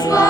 зла.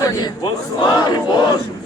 Господі! Во славу Божу!